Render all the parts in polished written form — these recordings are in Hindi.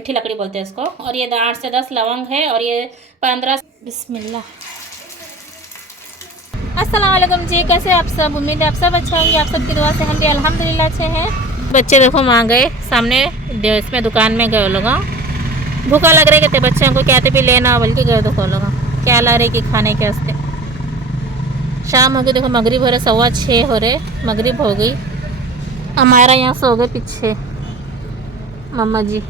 पिट्ठी लकड़ी बोलते हैं इसको। और ये 8 से 10 लवंग है और ये 15। बिस्मिल्लाह। अस्सलाम वालेकुम जी, कैसे आप सब? उम्मीद है आप सब अच्छा होंगे। आप सबकी दुआ से हम भी अल्हम्दुलिल्लाह अच्छे हैं। बच्चे देखो वहाँ गए सामने इसमें दुकान में गए लोग। भूखा लग रहे थे बच्चों को, कहते भी लेना बल्कि गए देखो लोग क्या ला रहे कि खाने के वास्ते। शाम हो गई देखो, मगरिब हो रहे, 6:15 हो रहे, मगरिब हो गई। हमारा यहाँ सो गए पीछे मम्मा जी,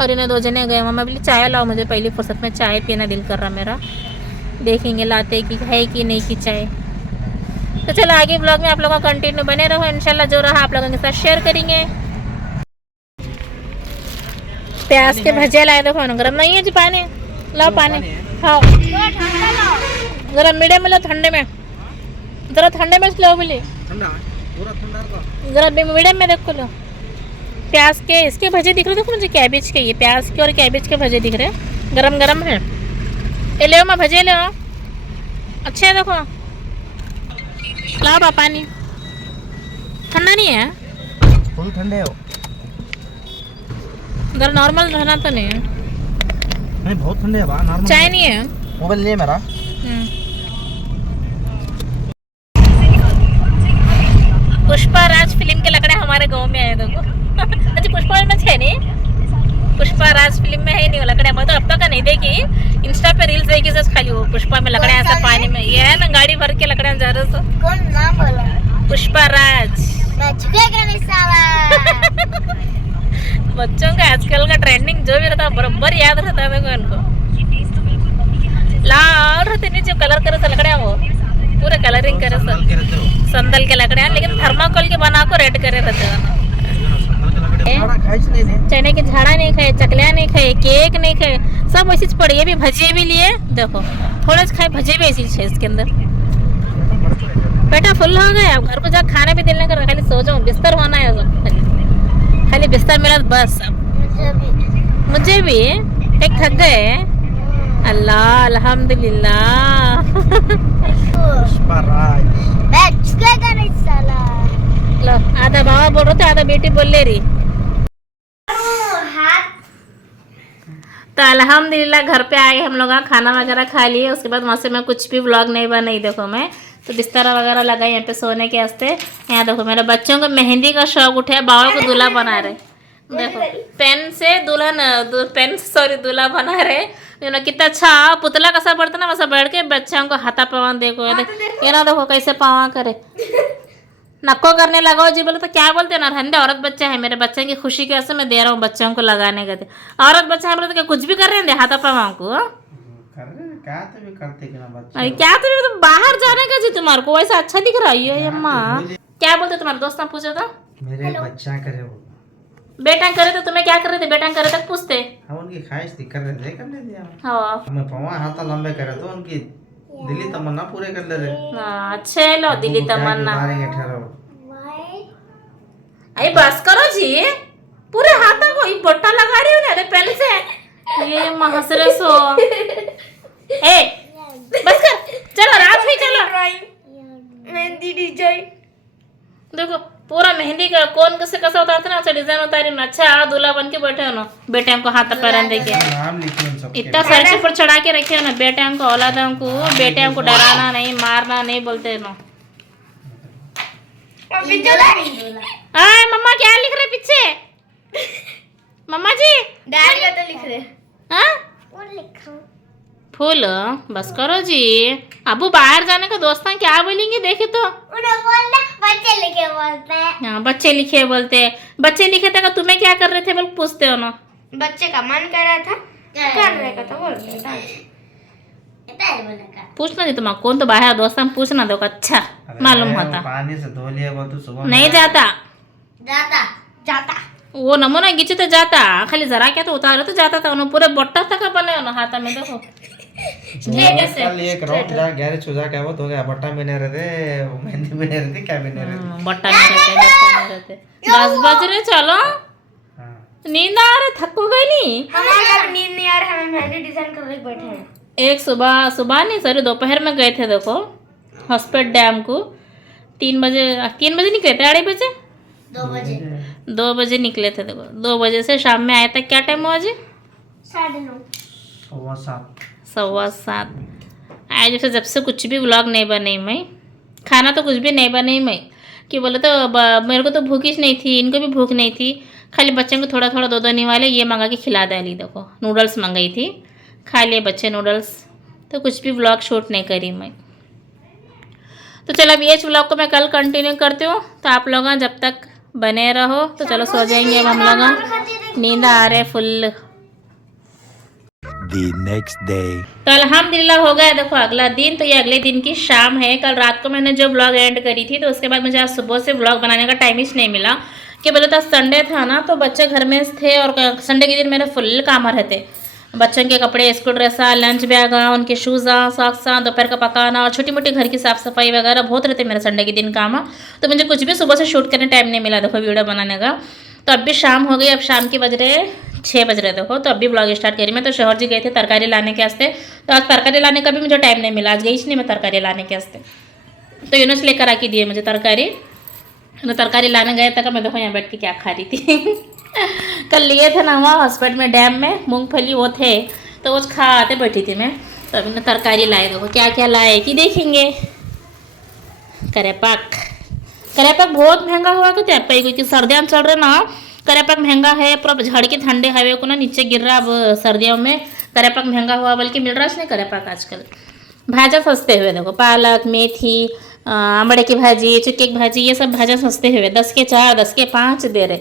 और इन्हें 2 जने गए। मम्मा बोली चाय लाओ, मुझे पहली फुर्सत में चाय पीना दिल कर रहा मेरा। देखेंगे लाते कि है कि नहीं की चाय। तो चलो आगे ब्लॉग में आप लोगों का कंटिन्यू बने रहो, इंशाल्लाह जो रहा आप लोगों के साथ शेयर करेंगे। प्याज के भजिया लाए देखो, गरम नहीं है जी पानी, लाओ पानी। हाँ जरा मीडियम में लो, ठंडे में जरा ठंडे में लो बोली, जरा मीडियम में देखो लो। प्याज के इसके भजे दिख रहे देखो मुझे, कैबेज के, ये प्याज के और कैबेज के भजे दिख रहे, गरम गरम है। ये ले मैं भजे ले अच्छे है देखो, लाओ बा पानी। ठंडा नहीं है, फुल ठंडे हो, जरा नॉर्मल रहना तो नहीं है। नहीं बहुत ठंडे है बा, नॉर्मल चाय नहीं है। मोबाइल ले मेरा। पुष्पा राज फिल्म के लकड़े हमारे गांव में आए देखो। अच्छा पुष्पा में है नहीं, पुष्पा राज फिल्म में है नहीं वो लकड़े। मैं तो अब तक नहीं देखी, इंस्टा पे रील्स देखी से खाली वो पुष्पा में लकड़े ऐसा पानी में, ये है ना गाड़ी भर के लकड़े जा रहे। कौन नाम बोला? पुष्पा राज। बच्चों का आजकल का ट्रेंडिंग जो भी रहता है बराबर याद रहता है देखो इनको। लाल रहते नहीं जो कलर करे लकड़े, वो पूरे कलरिंग करे संदल के लकड़े, लेकिन थर्माकोल के बना को रेड करे रहते हैं। चने के झाड़ा नहीं खाए, चकलियाँ नहीं खाए, केक नहीं खाए, सब वैसी चीज पड़ी। ये भी भजिए भी लिए देखो, थोड़े से खाए भजिए भी ऐसी है इसके अंदर। पेटा फुल हो गया, अब घर को जा खाने भी दिल नहीं कर रहा, खाली सो जाऊँ, बिस्तर होना है सब, खाली बिस्तर मिला बस। अब मुझे भी एक थक गए। अल्लाह अल्हम्दुलिल्लाह। लो आधा बाबा बोल रहे थे, आधा बेटी बोल ले रही। तो अल्हम्दुलिल्लाह घर पे आए हम लोग, खाना वगैरह खा लिए। उसके बाद वहाँ से मैं कुछ भी व्लॉग नहीं बनाई देखो। मैं तो बिस्तर वगैरह लगा यहाँ पे सोने के वास्ते। यहाँ देखो मेरे बच्चों को मेहंदी का शौक उठा है, बाबा को दूल्हा बना रहे देखो। पेन से दूल्हा बना रहे। कितना अच्छा पुतला कैसा बढ़ता ना, वैसा बैठ के बच्चों को हाथा पावा देखो। ये ना देखो कैसे पावा करे, नक्को करने लगाओ जी। बोले तो क्या बोलते हैं ना, रहने औरत बच्चा है, मेरे बच्चे की खुशी के वैसे मैं दे रहा हूँ बच्चों को लगाने का। औरत बच्चा है बोले तो क्या कुछ भी कर रहे हैं हाथा पावा को। क्या तो बाहर जाने का जी तुम्हारे को वैसा अच्छा दिख रहा है अम्मा। क्या बोलते तुम्हारे दोस्त ने पूछा था, मेरे बच्चा करे वो बेटा करे तो तुम्हें क्या कर रहे थे, बेटा करे तक पूछते। हम उनकी ख्वाहिश थी, कर रहे थे, करने दिया। हाँ हमें पवा हाथ लंबे करे तो उनकी दिली तमन्ना पूरे कर ले रहे। अच्छे लो दिली तमन्ना। मारेंगे अरे बस करो जी, पूरे हाथों को बट्टा लगा रही हो ना पहले से। ये हंसरे सो ए बस कर, चलो रात में चलो मेहंदी डिजाइन देखो। पूरा मेहंदी का कौन कैसे कैसा होता है ना, अच्छा डिजाइन उतारी ना। अच्छा दूल्हा बन के बैठे हो ना, बेटे को हाथ पैर दे के नाम लिखे उन सब। इतना सर के ऊपर चढ़ा के रखे हो ना बेटे को, औलादों को, बेटे को डराना नहीं मारना नहीं बोलते ना। मम्मा क्या लिख रहे पीछे? मम्मा जी डैड का तो लिख रहे हाँ फूल। बस करो जी, अबू बाहर जाने का दोस्त क्या बोलेंगे देखे तो। बच्चे लिखे बोलते हैं। हाँ बच्चे लिखे बोलते हैं। बच्चे लिखे थे तुम्हें क्या कर रहे थे बोल पूछते हो ना। बच्चे का मन कर रहा था करने का तो बोलते हैं। पूछना नहीं तुम्हारा कौन तो बाहर दोस्त पूछना दो, अच्छा मालूम होता। पानी से धो लिया वो तो सुबह नहीं जाता जाता वो नमूना गिचे तो जाता, खाली जरा क्या तो उतारो तो जाता था। उन्होंने पूरे बट्टा तक बने हो ना हाथ में देखो। कल एक राउंड जा गैरेज हो जा क्या वो तो गया, बट्टा में नहीं रहते, मेहंदी में नहीं रहते, क्या में नहीं रहते, बट्टा में रहते। 10 बज रहे, चलो नींद आ रही, थक गई नहीं। हमारे नींद नहीं आ रहा, हमें मेहंदी डिजाइन करके बैठे हैं। एक सुबह नहीं सॉरी दोपहर में गए थे देखो हॉस्पिटल डैम को। 3 बजे नहीं गए थे, 2:30 बजे 2 बजे 2 बजे निकले थे, देखो 2 बजे से शाम में आए तक क्या टाइम हुआ जी? 9:30। 7:15 आज जब से कुछ भी व्लॉग नहीं बनाई मैं, खाना तो कुछ भी नहीं बनाई मैं, कि बोले तो मेरे को तो भूख ही नहीं थी, इनको भी भूख नहीं थी, खाली बच्चों को थोड़ा थोड़ा 2-2 निवाले ये मंगा के खिला डाली। देखो नूडल्स मंगाई थी, खा लिए बच्चे नूडल्स, तो कुछ भी व्लॉग शूट नहीं करी मैं। तो चलो अब ये व्लॉग को मैं कल कंटिन्यू करती हूँ, तो आप लोग जब तक बने रहो। तो चलो सो जाएंगे अब हम लोग, नींद आ रहे फुल। The next day. तो अल्हम्दुलिल्लाह हो गया देखो अगला दिन। तो ये अगले दिन की शाम है। कल रात को मैंने जो ब्लॉग एंड करी थी, तो उसके बाद मुझे आज सुबह से ब्लॉग बनाने का टाइम ही नहीं मिला, कि बोले तो संडे था ना, तो बच्चे घर में थे और संडे के दिन मेरे फुल काम रहते, बच्चों के कपड़े, स्कूल ड्रेसा, लंच बैग, उनके शूज़ा, सॉक्सा, दोपहर का पकाना और छोटी मोटी घर की साफ़ सफाई वगैरह बहुत रहते मेरे संडे के दिन काम। तो मुझे कुछ भी सुबह से शूट करने टाइम नहीं मिला देखो वीडियो बनाने का। तो अब भी शाम हो गई, अब शाम के बज रहे 6 बज रहे देखो। तो अब भी ब्लॉग स्टार्ट करी मैं। तो शोहर जी गए थे तरकारी लाने के वास्ते, तो आज तरकारी लाने का भी मुझे टाइम नहीं मिला, आज गई ही नहीं मैं तरकारी लाने के वास्ते। तो यूनुस लेकर आके दिए मुझे तरकारी। तो तरकारी लाने गए तक मैं देखो यहाँ बैठ के क्या खा रही थी कल लिए थे ना वहाँ हॉस्पिटल में डैम में मूंगफली वो थे, तो वो खाते बैठी थी मैं। तो अभी ना तरकारी लाए, देखो क्या क्या लाए कि देखेंगे। करेपाक, करेपाक बहुत महंगा हुआ क्या क्योंकि सर्दियाँ चल रहे ना, करेपाक महंगा है, पूरा झाड़ के ठंडे हवे को ना नीचे गिर रहा। अब सर्दियों में करेपाक महंगा हुआ, बल्कि मिल रहा नहीं करेपाक आजकल। भाजा सस्ते हुए देखो, पालक, मेथी, आमड़े की भाजी, चुक्के की भाजी, ये सब भाजा सस्ते हुए 10 के 4, 10 के 5 दे रहे।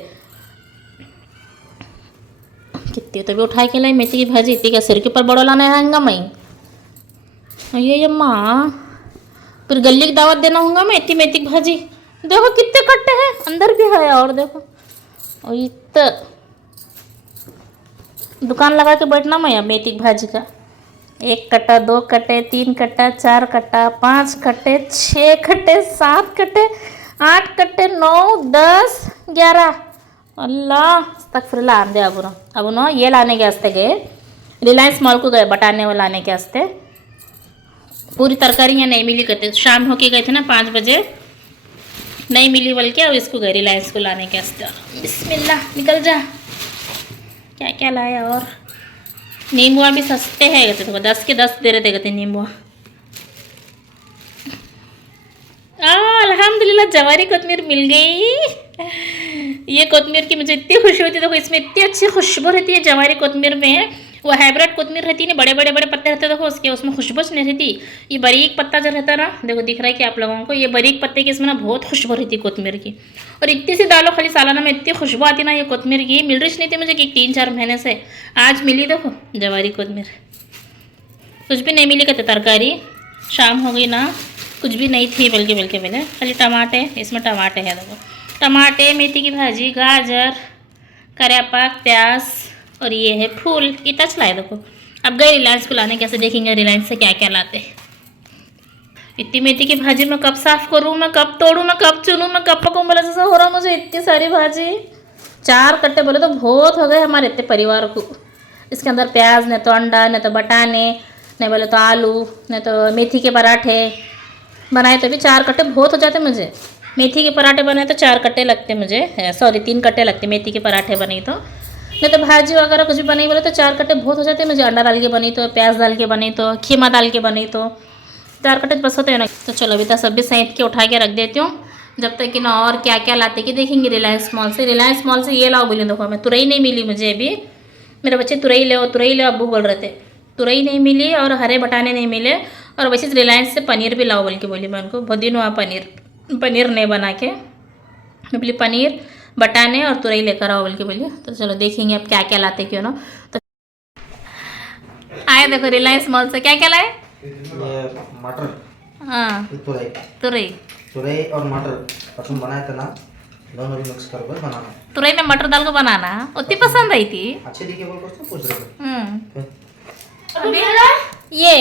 कितनी तो भी उठा के लाई मेथी की भाजी, इतनी का सिर के ऊपर बड़ा लाना है मैं। ये माँ फिर गली की दावत देना होगा मैं, इतनी मेथी की भाजी देखो कितने कट्टे हैं, अंदर भी है और देखो। और इतना दुकान लगा के बैठना मैं अब मेथी की भाजी का, 1 कट्टा, 2 कट्टे, 3 कट्टा, 4 कट्टा, 5 कट्टे, 6 कट्टे, 7 कट्टे, 8 कट्टे, 9, 10, 11। अल्लाह तक फिर ला दे। अब ना ये लाने के वास्ते गए, रिलायंस मॉल को गए बटाने वो लाने के वास्ते। पूरी तरकारी यहाँ नहीं मिली करते, शाम होके गए थे ना 5 बजे, नहीं मिली बल्कि अब इसको गए रिलायंस को लाने के वास्ते। बिस्मिल्लाह निकल जा। क्या क्या लाया, और नींबुआ भी सस्ते हैं कहते, तो 10 के 10 दे रहे थे कहते नींबुआ। अल्हम्दुलिल्लाह जवारी कोतमीर मिल गई। ये कोतमीर की मुझे इतनी खुशी होती है, देखो इसमें इतनी अच्छी खुशबू रहती है जवारी कोतमीर में। वो हाइब्रिड कोतमीर रहती है ना, बड़े बड़े पत्ते रहते हैं देखो उसके, उसमें खुशबू नहीं रहती। ये बारीक पत्ता जो रहता है ना, देखो दिख रहा है कि आप लोगों को, ये बारीक पत्ते की इसमें ना बहुत खुशबू रहती है कोतमीर की। और इतनी सी दालों खाली सालाना में इतनी खुशबू आती ना ये कोतमीर की, मिल रही नहीं थी मुझे कि 3-4 महीने से, आज मिली देखो जवारी कोतमीर। कुछ भी नहीं मिली कहते तरकारी, शाम हो गई ना, कुछ भी नहीं थी बल्कि पहले खाली टमाटे, इसमें टमाटे है देखो, टमाटे, मेथी की भाजी, गाजर, करेपाक, प्याज और ये है फूल, इतना चलाए देखो। अब गए रिलायंस को लाने, कैसे देखेंगे रिलायंस से क्या क्या लाते। इतनी मेथी की भाजी मैं कब साफ़ करूँ, मैं कब तोड़ूँ, मैं कब चुनूँ, मैं कब पकाऊँ, बोले जैसा हो रहा मुझे इतनी सारी भाजी। 4 कट्टे बोले तो बहुत हो गए हमारे इतने परिवार को। इसके अंदर प्याज, नहीं तो अंडा, नहीं तो बटाने, नहीं बोले तो आलू, नहीं तो मेथी के पराठे बनाए तो भी 4 कट्टे बहुत हो जाते मुझे। मेथी के पराठे बनाए तो 4 कट्टे लगते मुझे, सॉरी 3 कट्टे लगते मेथी के पराठे बनी तो। नहीं तो भाजी वगैरह कुछ भी बनाई बोले तो 4 कट्टे बहुत हो जाते मुझे। अंडा डाल के बनी तो, प्याज डाल के बनी तो, खीमा डाल के बनी तो 4 कट्टे बस होते हैं ना। तो चलो अभी तक सब भी सैंत के उठा के रख देती हूँ, जब तक कि ना और क्या क्या लाते कि देखेंगे रिलायंस मॉल से। रिलायंस मॉल से ये लाओ बोली, देखो मैं तुरई नहीं मिली मुझे अभी, मेरे बच्चे तुरई ले अब्बू बोल रहे थे, तुरई नहीं मिली और हरे बटाने नहीं मिले। और वैसे रिलायंस से पनीर भी लाओ बल्कि बोली मैं उनको, बहुत दिन हुआ पनीर नहीं बना के, मैं बोली पनीर, बटाने और तुरई लेकर आओ बल्कि बोलिए। तो चलो देखेंगे अब क्या क्या लाते क्यों ना। तो आए देखो रिलायंस मॉल से क्या क्या लाए, ये मटर, हाँ तुरई और मटर तुम बनाए थे ना, दोनों भी मिक्स करके बनाना। तुरई में मटर डाल को बनाना उतनी पसंद आई थी, अच्छी दिखे बोल को पूछ रहे थे। ये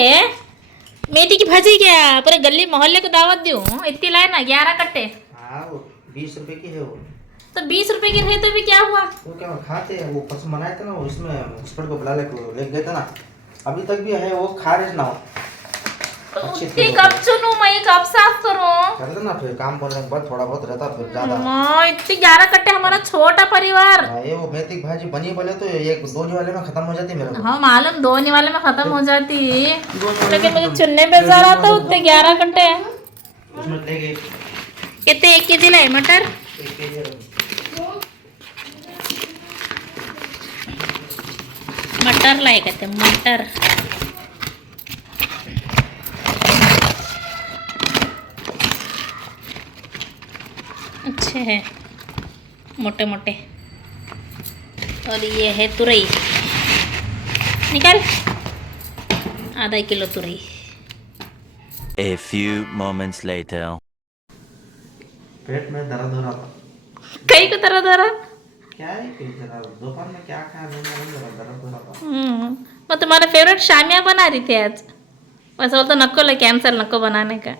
मेथी की भाजी क्या पूरे गली मोहल्ले को दावत दूँ, इतनी लाए ना 11 कट्टे। हाँ वो 20 रुपए की है वो, तो 20 रुपए की रहे तो भी क्या हुआ, वो क्या खाते हैं, वो पसंद बनाए थे ना, उसमें एक्सपर्ट को बुला ले गए थे ना, अभी तक भी है वो खा रहे ना। उतनी कब चुनूं मैं, कब साफ करूं? कर देना फिर, काम बोलने के बाद थोड़ा बहुत रहता फिर ज्यादा। इतनी 11 कट्टे, हमारा छोटा परिवार। ये वो मेथी की भाजी बनी बोले तो एक 2 वाले में खत्म हो जाती मेरे को। हाँ मालूम, 2 वाले में खत्म हो जाती, लेकिन मुझे चुनने पे जा रहा था उतने 11 कट्टे। उसमें लेके कितने 1 केजी लाए मटर? 1 केजी मटर लाए कहते मटर। अच्छे हैं, मोटे मोटे। और ये है तुरई, निकाल, आधा किलो तुरई। A few moments later. पेट में दर्द हो रहा था। कई को तरह तरह। क्या है कि दोपहर में क्या खाया मैंने, नहीं दर्द हो रहा था। मैं तुम्हारा फेवरेट शामिया बना रही थी आज, वैसे वो तो नको ले, कैंसर नको बनाने का।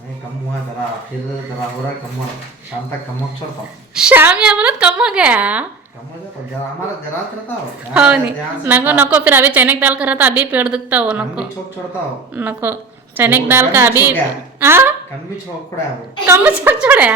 नहीं कम हुआ जरा, फिर जरा हो रहा कम हुआ, शाम तक कम हो छोड़ता। शामिया बोला कम हो गया। कम हो जाता जरा, हमारा जरा रहता हो। हाँ नहीं, नको नको, फिर अभी चने की दाल का रहता, अभी पेड़ दिखता हो, नको छोड़ छोड़ता हो। नको, चने की दाल का अभी हाँ कम भी छोड़ा है। कम छोड़ छोड़ा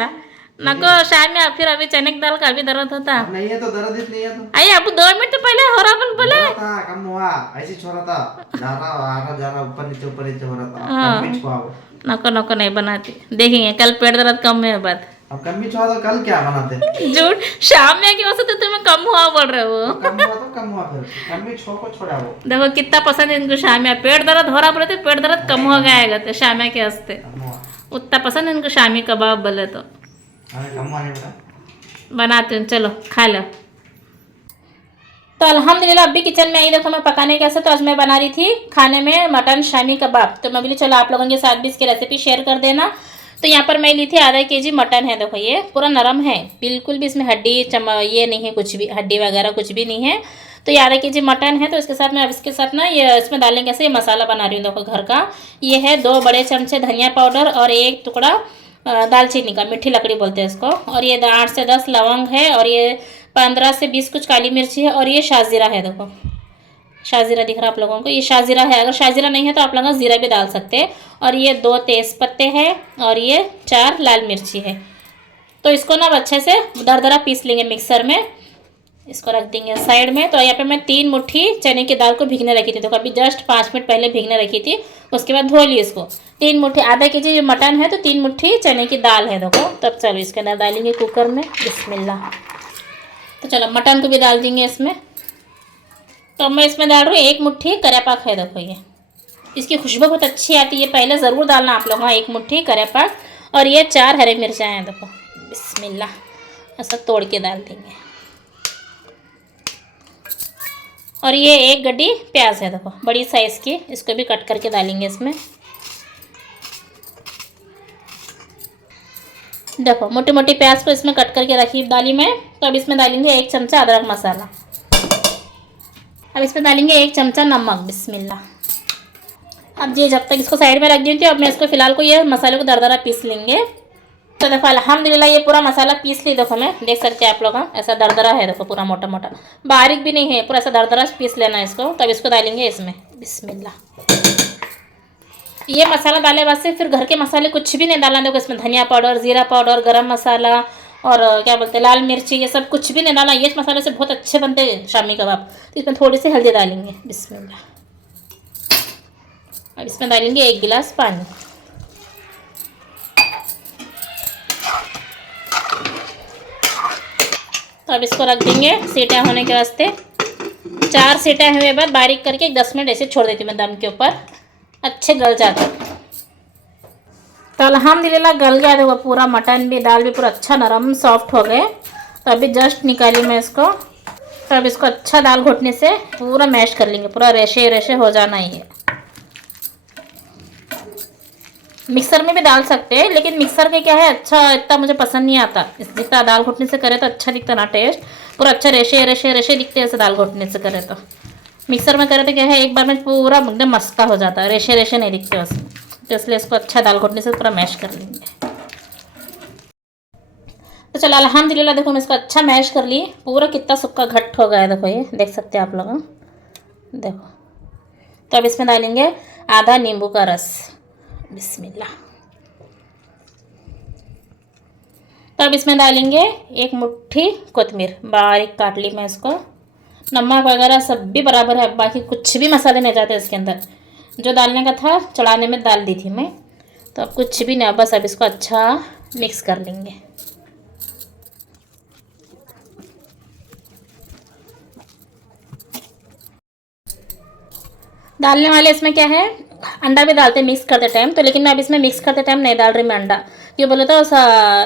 नको शामिया, फिर अभी चने की दाल का अभी दर्द होता। नहीं है तो दर्द नहीं है तो। अरे अब 2 मिनट पहले हो रहा बोले। था कम हुआ, ऐसे छोड़ा था, जा रहा ऊपर नीचे हो रहा था। हाँ। कम भी छुआ हो। नको नको नहीं बनाती, देखेंगे कल पेट दर्द कम है बाद। अब कम भी छुआ तो कल क्या बनाते? झूठ, शामिया की वजह से तो तुम्हें कम हुआ बोल रहे हो। कम हुआ तो कम हुआ, फिर कम भी छो को छोड़ा वो। देखो कितना पसंद है इनको शामिया, पेट दर्द हो रहा बोले तो पेट दर्द कम हो गया है शामिया के हंसते, कम हुआ। उतना पसंद है इनको शामी कबाब बोले तो। हमें कम हुआ नहीं पता। बनाती हूँ, चलो खा लो। तो अल्हम्दुलिल्लाह अभी किचन में आई, देखो मैं पकाने कैसे, तो आज मैं बना रही थी खाने में मटन शामी कबाब। तो मैं बोली चलो आप लोगों के साथ भी इसकी रेसिपी शेयर कर देना। तो यहाँ पर मैं ली थी आधा केजी मटन है, देखो ये पूरा नरम है, बिल्कुल भी इसमें हड्डी ये नहीं है, कुछ भी हड्डी वगैरह कुछ भी नहीं है। तो ये आधा केजी मटन है, तो इसके साथ मैं अब इसके साथ ना ये इसमें डालने कैसे, ये मसाला बना रही हूँ देखो घर का। ये है 2 बड़े चमचे धनिया पाउडर और 1 टुकड़ा दालचीनी का, मीठी लकड़ी बोलते हैं इसको। और ये 8 से 10 लवंग है, और ये 15 से 20 कुछ काली मिर्ची है, और ये शाहजीरा है, देखो शाहजीरा दिख रहा है आप लोगों को, ये शाहजीरा है। अगर शाहजीरा नहीं है तो आप लोग जीरा भी डाल सकते हैं। और ये 2 तेज पत्ते हैं, और ये 4 लाल मिर्ची है। तो इसको ना अच्छे से दरदरा पीस लेंगे मिक्सर में, इसको रख देंगे साइड में। तो यहाँ पे मैं 3 मुट्ठी चने की दाल को भीगने रखी थी, देखो अभी जस्ट 5 मिनट पहले भीगने रखी थी, उसके बाद धो ली इसको। 3 मुट्ठी, आधा केजी ये मटन है तो 3 मुट्ठी चने की दाल है देखो। तब चलो इसके अंदर डालेंगे कुकर में, बिस्मिल्लाह। तो चलो मटन को भी डाल देंगे इसमें। तो मैं इसमें डाल रही हूँ 1 मुट्ठी करेपाक है, देखो ये इसकी खुशबू बहुत अच्छी आती है, पहले ज़रूर डालना आप लोग। 1 मुट्ठी करेपाक, और ये 4 हरे मिर्चाएँ हैं, देखो बिस्मिल्लाह, ऐसा तोड़ के डाल देंगे। और ये 1 गड्डी प्याज है, देखो बड़ी साइज़ की, इसको भी कट करके डालेंगे इसमें। देखो मोटी मोटी प्याज को इसमें कट करके रखी डाली मैं। तो अब इसमें डालेंगे 1 चमचा अदरक मसाला, अब इसमें डालेंगे 1 चमचा नमक, बिस्मिल्लाह। अब ये जब तक इसको साइड में रख दी थी, अब मैं इसको फिलहाल को ये मसाले को दरदरा पीस लेंगे। तो देखो अल्हम्दुलिल्लाह ये पूरा मसाला पीस ली, देखो मैं देख सकते हैं आप लोग, ऐसा दरदरा है देखो, पूरा मोटा मोटा, बारीक भी नहीं है, पूरा ऐसा दरदरा पीस लेना है इसको। तब इसको डालेंगे इसमें, बिस्मिल्लाह। ये मसाला डाले बाद से फिर घर के मसाले कुछ भी नहीं डालना, देखो इसमें धनिया पाउडर, जीरा पाउडर, गरम मसाला और क्या बोलते हैं लाल मिर्ची, ये सब कुछ भी नहीं डालना। ये मसाले से बहुत अच्छे बनते हैं शामी कबाब। तो इसमें थोड़ी सी हल्दी डालेंगे, बिस्मिल्लाह। अब इसमें डालेंगे 1 गिलास पानी। तो अब इसको रख देंगे सीटियाँ होने के वास्ते। 4 सीटियाँ हुए बाद बारीक करके 10 मिनट ऐसे छोड़ देती हूँ मैं दम के ऊपर, अच्छे गल जाते। तो अल्हम्दुलिल्लाह गल गया, देखो पूरा मटन भी दाल भी पूरा अच्छा नरम सॉफ्ट हो गए। तो अभी जस्ट निकाली मैं इसको। तो अब इसको अच्छा दाल घोटने से पूरा मैश कर लेंगे, पूरा रेशे रेशे हो जाना ही है। मिक्सर में भी डाल सकते हैं, लेकिन मिक्सर के क्या है अच्छा इतना मुझे पसंद नहीं आता, जितना दाल घोटने से करे तो अच्छा दिखता ना टेस्ट, पूरा अच्छा रेशे रेशे रेशे दिखते हैं ऐसे दाल घोटने से करे। तो मिक्सर में करे तो क्या है एक बार में पूरा एकदम मस्का हो जाता है, रेशे रेशे नहीं दिखते उसमें। तो इसलिए इसको अच्छा दाल घोटने से पूरा मैश कर लेंगे। तो चलो अल्हम्दुलिल्लाह देखो मैं इसको अच्छा मैश कर ली, पूरा कितना सुक्का घट्ट हो गया है, देखो ये देख सकते हैं आप लोग, देखो। तो अब इसमें डालेंगे आधा नींबू का रस। बिस्मिल्लाह। तो अब इसमें डालेंगे 1 मुट्ठी कोतमीर, बारीक काट ली मैं इसको। नमक वगैरह सब भी बराबर है, बाकी कुछ भी मसाले नहीं जाते इसके अंदर। जो डालने का था चढ़ाने में डाल दी थी मैं, तो अब कुछ भी नहीं, बस अब इसको अच्छा मिक्स कर लेंगे। डालने वाले इसमें क्या है, अंडा भी डालते हैं मिक्स करते टाइम तो, लेकिन मैं अब इसमें मिक्स करते टाइम नहीं डाल रही मैं अंडा। क्यों बोले तो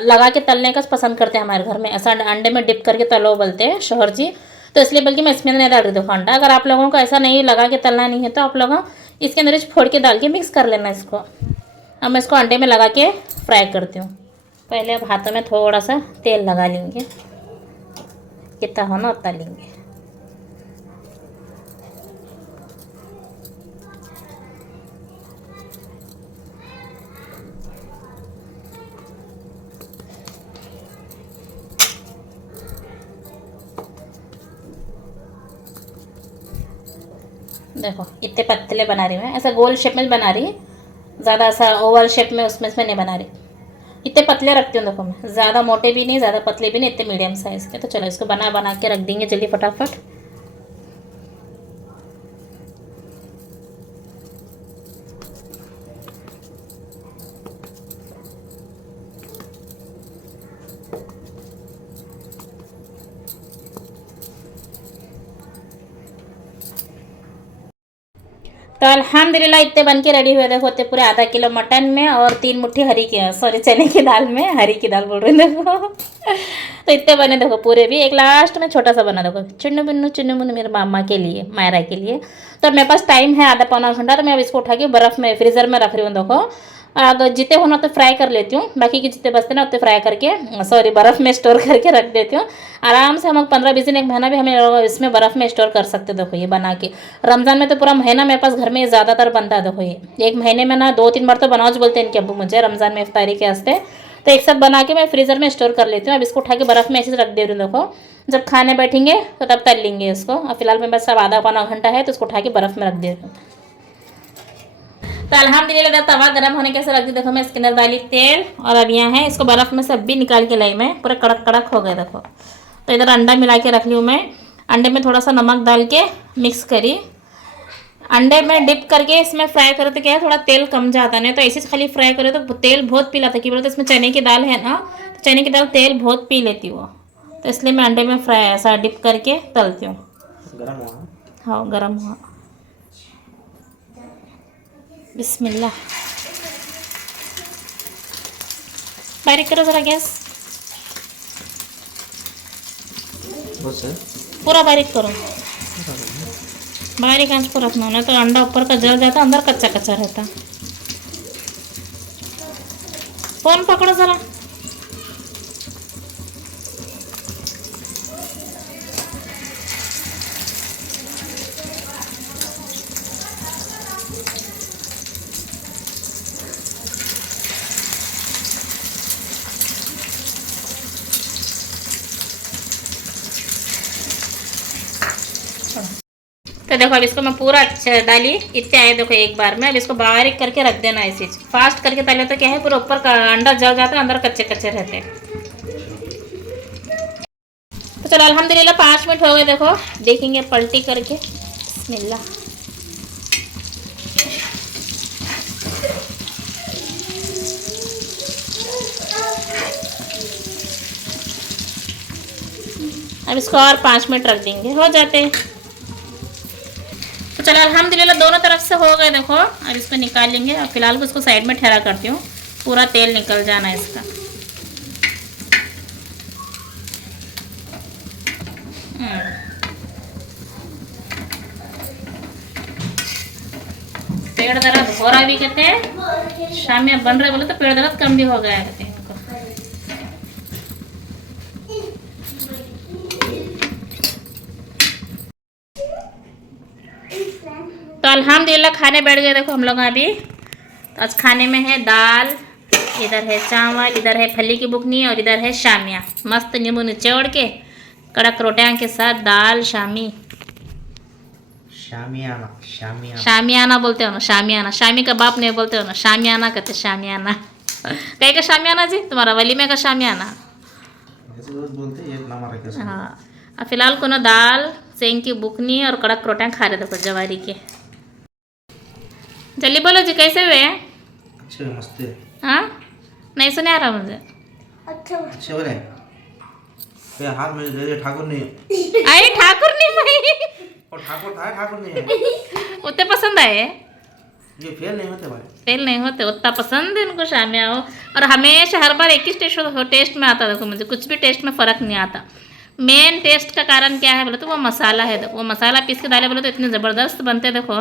लगा के तलने का पसंद करते हैं हमारे घर में, ऐसा अंडे में डिप करके तलो बोलते हैं शोहर जी, तो इसलिए बल्कि मैं इसमें नहीं डाल रही देखो अंडा। अगर आप लोगों को ऐसा नहीं लगा के तलना नहीं है तो आप लोग इसके अंदर फोड़ के डाल के मिक्स कर लेना इसको। अब मैं इसको अंडे में लगा के फ्राई करती हूँ। पहले अब हाथों में थोड़ा सा तेल लगा लेंगे, कितना होना उतना लेंगे। देखो इतने पतले बना रही हूँ, ऐसा गोल शेप में बना रही, ज़्यादा ऐसा ओवल शेप में उसमें नहीं बना रही। इतने पतले रखती हूँ देखो मैं, ज़्यादा मोटे भी नहीं ज़्यादा पतले भी नहीं, इतने मीडियम साइज़ के। तो चलो इसको बना के रख देंगे जल्दी फटाफट। तो अल्हम्दुलिल्लाह इतने बन के रेडी हुए देखो, पूरे आधा किलो मटन में और 3 मुट्ठी चने की दाल में, हरी की दाल बोल रही हूँ देखो। तो इतने बने देखो पूरे भी। एक लास्ट में छोटा सा बना देखो, चुन्नू बुन्नू मेरे मामा के लिए, मायरा के लिए। तो मेरे पास टाइम है आधा पौना घंटा, तो मैं अब इसको उठा के बर्फ़ में फ्रीज़र में रख रही हूँ देखो। अगर जितने होना तो फ्राई कर लेती हूँ, बाकी के जितने बचते ना उतने फ्राई करके बर्फ़ में स्टोर करके रख देती हूँ। आराम से हम 15-20 दिन 1 महीना भी हमें इसमें बर्फ़ में स्टोर कर सकते हो। देखो ये बना के रमज़ान में तो पूरा महीना मेरे पास घर में ज़्यादातर बनता है। देखो ये 1 महीने में ना 2-3 बार तो बनाओ बोलते हैं इनके अब्बू मुझे रमज़ान में इफ्तारी के वास्ते। तो एक साथ बना के मैं फ्रीज़र में स्टोर कर लेती हूँ। अब इसको उठा के बर्फ़ में ऐसे रख दे रही हूँ देखो, जब खाने बैठेंगे तो तब तल लेंगे इसको। और फिलहाल मेरे पास अब आधा पौना घंटा है, तो इसको उठा के बर्फ़ में रख दे रही हूँ। तो अल्हम्दुलिल्लाह तवा गर्म होने कैसे रख दी देखो, मैं इसके अंदर डाली तेल और अब यहाँ है इसको बर्फ़ में सब भी निकाल के लाई मैं, पूरे कड़क कड़क हो गए देखो। तो इधर अंडा मिला के रख ली हूँ मैं, अंडे में थोड़ा सा नमक डाल के मिक्स करी। अंडे में डिप करके इसमें फ्राई करो तो क्या है, थोड़ा तेल कम जाता नहीं, तो ऐसे खाली फ्राई करो तो तेल बहुत पी लाता। कि बोलते इसमें चने की दाल है ना, तो चने की दाल तेल बहुत पी लेती वो, तो इसलिए मैं अंडे में फ्राई ऐसा डिप करके तलती हूँ। गरम हुआ? हाँ गरम हुआ। बिस्मिल्लाह। बारीक करो ज़रा गैस, पूरा बारीक करो, बारीक आंच पर रखना, ना तो अंडा ऊपर का जल जाता, अंदर कच्चा कच्चा रहता। फोन पकड़ो ज़रा। तो देखो अब इसको मैं पूरा अच्छा डाली, इतने आए देखो एक बार में। अब इसको बारीक करके रख देना ऐसे, फास्ट करके तले तो क्या है पूरा ऊपर का अंडा जल जाता है, अंदर कच्चे कच्चे रहते हैं। तो चलो अल्हम्दुलिल्लाह 5 मिनट हो गए देखो, देखेंगे पलटी करके। बिस्मिल्लाह। अब इसको और 5 मिनट रख देंगे, हो जाते हैं। तो चलो अल्हम्दुलिल्लाह दोनों तरफ से हो गए देखो। अब इसको निकाल लेंगे। अब फिलहाल इसको साइड में ठहरा करती हूँ, पूरा तेल निकल जाना है इसका। पेड़ दर्द हो रहा भी कहते हैं, शाम में बन रहे बोले तो पेड़ दर्द कम भी हो गया कहते हैं इनको। तो अल्हम्दुलिल्लाह खाने बैठ गए देखो हम लोग अभी। तो आज खाने में है दाल, इधर है चावल, इधर है फली की बुकनी और इधर है शामिया। मस्त नींबू निचोड़ के कड़क रोटियां के साथ दाल शामी शामियाना शामियाना शामियाना बोलते हो ना, शामियाना। शामी का बाप नहीं बोलते हो ना, शामियाना कहते, शामियाना। कहीं का शामियाना जी, तुम्हारा वलीमे का शामियाना। ऐसे रोज बोलते हैं, ये नाम रखे हैं। हाँ, अब फिलहाल कोनो दाल सेंग की बुकनी और कड़क रोटियाँ खा रहे, देखो जवारी के। जल्दी बोलो जी, कैसे हुए? अच्छे हुए, मस्त है। हाँ, नहीं सुने आ रहा मुझे। अच्छे हो रहे ये हाथ में ले ले, ठाकुर नहीं अरे ठाकुर नहीं भाई, और ठाकुर था, ठाकुर नहीं है। उतने पसंद आए, ये फेल नहीं होते भाई। फेल नहीं होते, उतना पसंद है इनको शामिया हो। और हमेशा हर बार एक ही टेस्ट में आता, देखो मुझे कुछ भी टेस्ट में फ़र्क नहीं आता। मेन टेस्ट का कारण क्या है बोले तो वो मसाला है। देखो वो मसाला पीस के डाले बोले तो इतने ज़बरदस्त बनते, देखो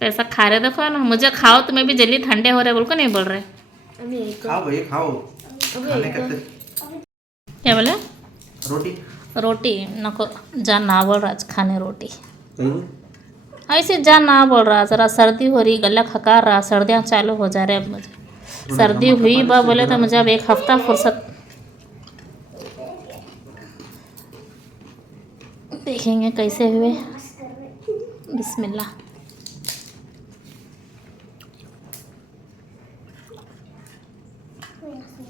कैसा खा रहे, देखो ना। मुझे खाओ, तुम्हें भी जल्दी ठंडे हो रहे बोल को नहीं बोल रहे। खाओ भाई खाओ, खाने का क्या बोले? रोटी रोटी नको, जान ना बोल रहा आज खाने रोटी। ऐसे जान ना बोल रहा, ज़रा सर्दी हो रही, गला खकार रहा, सर्दियाँ चालू हो जा रहे अब मुझे। सर्दी हुई बा बोले तो मुझे अब एक हफ्ता फुर्सत। देखेंगे कैसे हुए, बिस्मिल्लाह।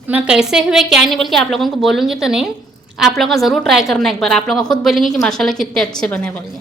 मैं कैसे हुए क्या नहीं बोल के आप लोगों को बोलूँगी तो नहीं, आप लोगों का ज़रूर ट्राई करना एक बार। आप लोग खुद बोलेंगे कि माशाल्लाह कितने अच्छे बने बोलिए।